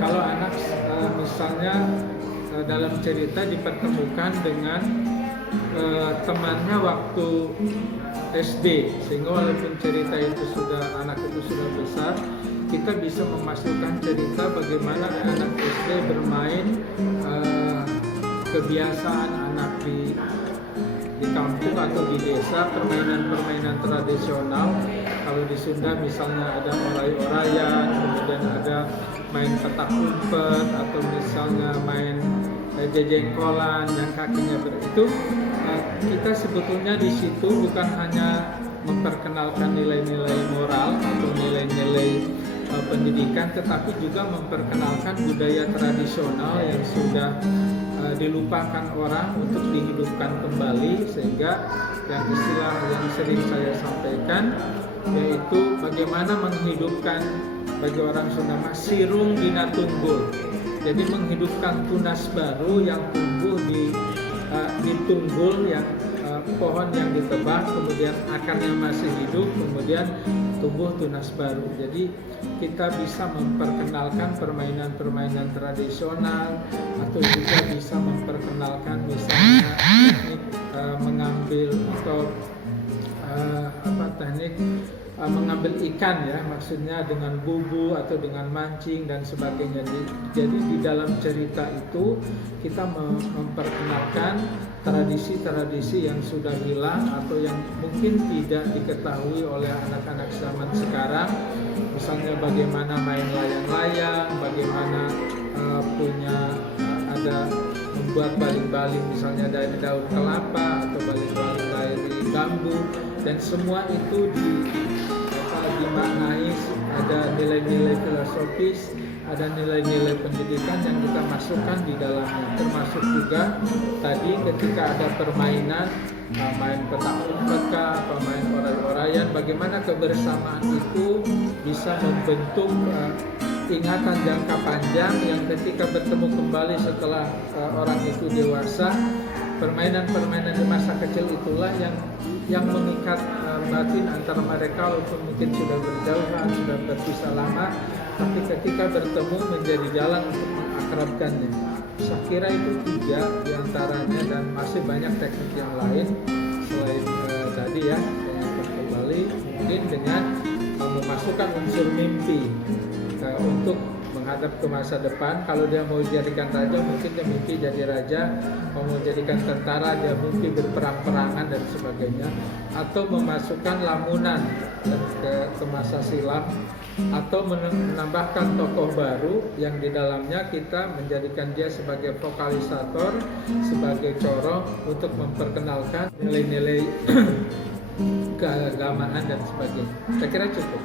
kalau anak misalnya dalam cerita dipertemukan dengan temannya waktu SD, sehingga walaupun cerita itu anak itu sudah besar, kita bisa memasukkan cerita bagaimana anak SD bermain, kebiasaan anak di kampung atau di desa, permainan-permainan tradisional. Kalau di Sunda misalnya ada orai-orayan, kemudian ada main petak umpet, atau misalnya main jejengkolan yang kakinya itu. Kita sebetulnya di situ bukan hanya memperkenalkan nilai-nilai moral atau nilai-nilai pendidikan, tetapi juga memperkenalkan budaya tradisional yang sudah dilupakan orang untuk dihidupkan kembali, sehingga yang istilah yang sering saya sampaikan yaitu bagaimana menghidupkan, bagi orang Sunda sirung dina tunggul, jadi menghidupkan tunas baru yang tumbuh di tunggul, yang pohon yang ditebang kemudian akarnya masih hidup, kemudian tumbuh tunas baru. Jadi kita bisa memperkenalkan permainan-permainan tradisional, atau juga bisa memperkenalkan misalnya teknik mengambil atau teknik mengambil ikan, ya, maksudnya dengan bubu atau dengan mancing dan sebagainya. Jadi di dalam cerita itu kita memperkenalkan tradisi-tradisi yang sudah hilang atau yang mungkin tidak diketahui oleh anak-anak zaman sekarang. Misalnya bagaimana main layang-layang, bagaimana ada membuat baling-baling misalnya dari daun kelapa, atau baling-baling dari bambu, dan semua itu dimaknai, ada nilai-nilai filosofis, ada nilai-nilai pendidikan yang kita masukkan di dalamnya. Termasuk juga tadi ketika ada permainan, main petak umpet, main orai-orayan, bagaimana kebersamaan itu bisa membentuk ingatan jangka panjang yang ketika bertemu kembali setelah orang itu dewasa, permainan-permainan di masa kecil itulah yang mengikat batin antara mereka, walaupun mungkin sudah berjauhan, sudah berpisah lama, tapi ketika bertemu menjadi jalan untuk mengakrabkannya. Saya kira itu 3 diantaranya, dan masih banyak teknik yang lain selain tadi, ya. Saya akan kembali mungkin dengan memasukkan unsur mimpi untuk menghadap ke masa depan. Kalau dia mau jadikan raja, mungkin dia mimpi jadi raja. Kalau mau jadikan tentara, dia mimpi berperang-perangan dan sebagainya. Atau memasukkan lamunan ke masa silam, atau menambahkan tokoh baru yang di dalamnya kita menjadikan dia sebagai vokalisator, sebagai corong untuk memperkenalkan nilai-nilai keagamaan dan sebagainya. Saya kira cukup.